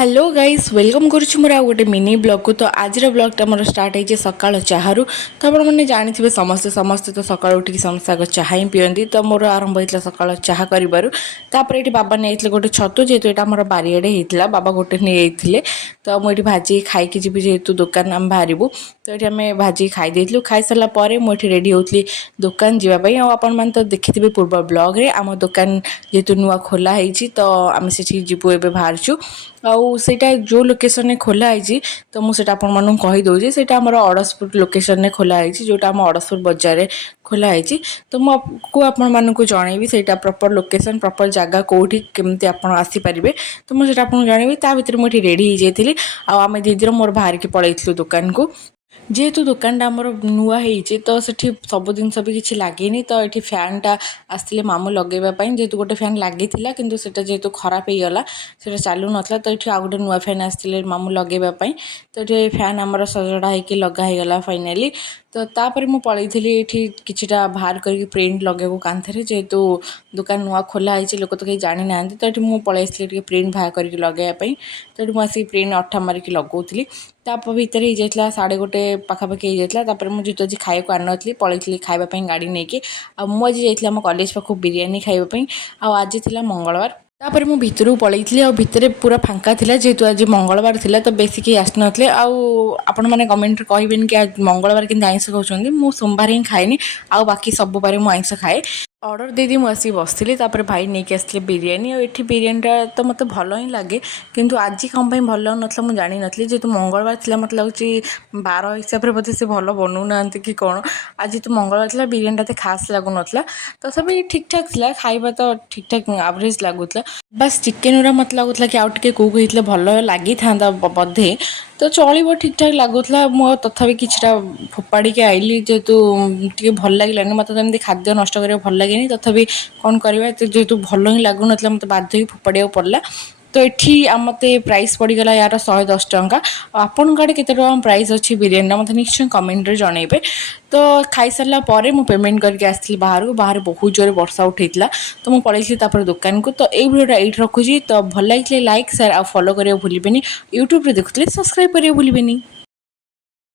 Hello guys welcome करुछु मोर आ गोटे mini blog को। तो आज ब्लॉगटा मोर स्टार्ट है सकाल चाहरू। तो आप मैंने जानी समस्ते समस्ते तो सकाल उठिक समस्ते आग चाह ही पियंती। तो मोर आरंभ होता सकाल चाह कर ये बाबा नहीं गोटे छतु जेहतु यहाँ मोर बारियाडे होता बाबा गोटे नहीं। तो मुझे भाजी खाई जी जेहतु दुकान आम बाहरबू। तो ये आम भाजी खाई खाई सारापर मुझे रेडी होती दुकान जावाई। आपण मैंने तो देखिथे पूर्व ब्लॉग आम दुकान जेहतु नुआ खोला है तो आम से जीवु ए बाहरचु। आउटा जो लोकेशन में खोला है तो मुझे आपको कहीदे से अड़सपुर लोकेशन में खोला है जोटा आम अड़सपुर बजार में खोला है। तो मुझे आपको जनइबी से प्रॉपर लोकेशन प्रॉपर जगह कौटी केमती आप आसीपारे। तो मुझे आपको जनइबी ता भर मुझे रेडी हो जाती आम दीदी मोर बाहर की पलैलु दुकान को। जेहेतु दुकानटा आमर नुआ है तो सेठी सब जिन भी किसी लगे तो ये फैनटा आसते मामू लगेवाई जेहेतु गोटे फैन लगी कि जेहेतु खराब हो गला से चालू नाला। तो ये आउ गोटे नुआ फैन आसते मामू लगेवाई। तो ये फैन आमर सजड़ा होकर लगाईगला फाइनाली। तो तापर मु पलैली ये किछिटा बाहर करके प्रिंट लगे कांथरे जेहेतु दुकान नुआ खोला है लोक तो कहीं जानी ना। तो ये मुझे पलैली प्रिंट बाहर करके लगेवाई। तो मुझे प्रिंट अठा मारिक लगौली। ताप भर हो जाता 1:30 पाखापाखि हो जाता। मुझे आज खाया आनी पलैली खावाई गाड़ी नहीं कि मुझे जाइए आम कॉलेज पाखु बिरियानी खावाई। आज थी मंगलवार। तापर मु भितर पलैली भितर पूरा फांका थिला जेहेतु आज मंगलवार थिला तो बेसी कहीं आसनते। आपण मैंने कमेंट कहबेनि कि आज मंगलवार कि आइंस खाऊँ। मु सोमवार ही खाएनि आउ बाकी सब बारे मु आइंस खाए। ऑर्डर दे दी मुझे बसती भाई नहीं आसते बिरियानी और ये बिरियानीटा तो मत भल ही लगे किंतु आज कौन भल ना मुझे जानी नी जेहतु मंगलवार थी मत लगुच बार हिसाब से बोधे से भल बनाऊना कि कौन। आज तो मंगलवार थी बिरियानीटा तो खास लगुन तथापि ठीक ठाक थी खाଇବା तो ठीक ठाक एवरेज लगुला। बस चिकेन गुरा मत लगुला कि आउ टे कुक होता भल लगी था बोधे तो चलो ठीक ठाक लगुला। मु तथापि किछटा फोपाड़ी के आइली जेहेतु टे भल लगे मत तो खाद्य नष्ट करा भल लगे तथापि कौन करवा जेहेतु भल ही लगुन मत बाध्य फोपाड़ा पड़ा। तो ये मत प्राइस पड़गला यार 110 टंका। आपण आड़े केते टका प्राइस अच्छी बिरियानी मत निश्चय कमेंट जनइबे। तो खाई सारा पर मु पेमेंट करके आसती बाहर बहुत जोर वर्षा उठेला। तो मुझे पलैली दुकान को। तो ये वीडियोटा ये रखुची। तो भल लगे लाइक शेयर और फॉलो करिया भूलिबेनी। यूट्यूब रे देखुଥିଲେ सब्सक्राइब करिया भूलिबेनी।